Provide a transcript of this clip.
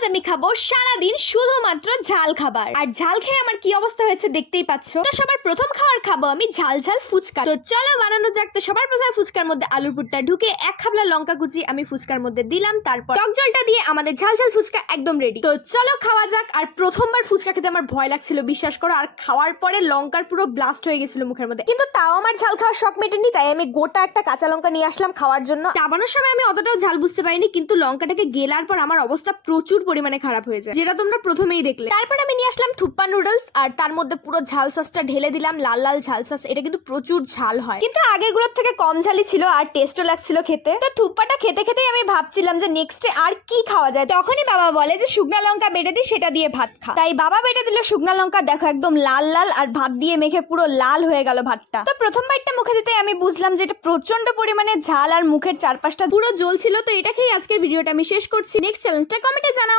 আজ আমি খাবো সারাদিন শুধুমাত্র ঝাল খাবার। আর ঝাল খেয়ে আমার কি অবস্থা হয়েছে দেখতেই পাচ্ছ। তো সবার প্রথম খাবার খাবো আমি ঝাল ঝাল ফুচকা। তো চলো বানানো যাক। তো সবার প্রথমে ফুচকার মধ্যে আলুর পুরটা ঢুকে এক খাবলা লঙ্কা কুচি আমি ফুচকার মধ্যে দিলাম, তারপর টক জলটা দিয়ে আমাদের ঝাল ঝাল ফুচকা একদম রেডি। তো চলো খাওয়া যাক। আর প্রথমবার ফুচকা খেতে আমার ভয় লাগছিল বিশ্বাস করো, আর খাওয়ার পরে লঙ্কার পুরো ব্লাস্ট হয়ে গেছিল মুখের মধ্যে, কিন্তু তাও আমার ঝাল খাওয়ার শখ মেটেনি, তাই আমি গোটা একটা কাঁচা লঙ্কা নিয়ে আসলাম খাওয়ার জন্য। চাবানোর সময় আমি অতটাও ঝাল বুঝতে পারিনি, কিন্তু লঙ্কাটাকে গেলার পর আমার অবস্থা প্রচুর পরিমাণে খারাপ হয়ে যায়, যেটা তোমরা প্রথমেই দেখলে। তারপর আমি নিয়ে আসলাম থুপ্পা নুডলস, আর তার মধ্যে পুরো ঝাল সসটা ঢেলে দিলাম, লাল লাল ঝাল সস। এটা কিন্তু প্রচুর ঝাল হয়, কিন্তু আগের গুলোর থেকে কম ঝালই ছিল আর টেস্টও লাগছিল খেতে। তো থুপ্পাটা খেতে খেতেই আমি ভাবছিলাম যে নেক্সটে আর কি খাওয়া যায়। তখনই বাবা বলে যে শুকনা লঙ্কা বেটে দিই, সেটা দিয়ে ভাত খা। তাই বাবা বেটে দিল শুকনা লঙ্কা, দেখো একদম লাল লাল, আর ভাত দিয়ে মেখে পুরো লাল হয়ে গেল ভাতটা। তো প্রথম বাইটটা মুখে দিতে আমি বুঝলাম যে এটা প্রচন্ড পরিমাণে ঝাল, আর মুখের চারপাশটা পুরো জ্বলছিল। তো এটা খেয়ে আজকের ভিডিওটা আমি শেষ করছি। নেক্সট চ্যালেঞ্জটা কমেন্টে জানাও।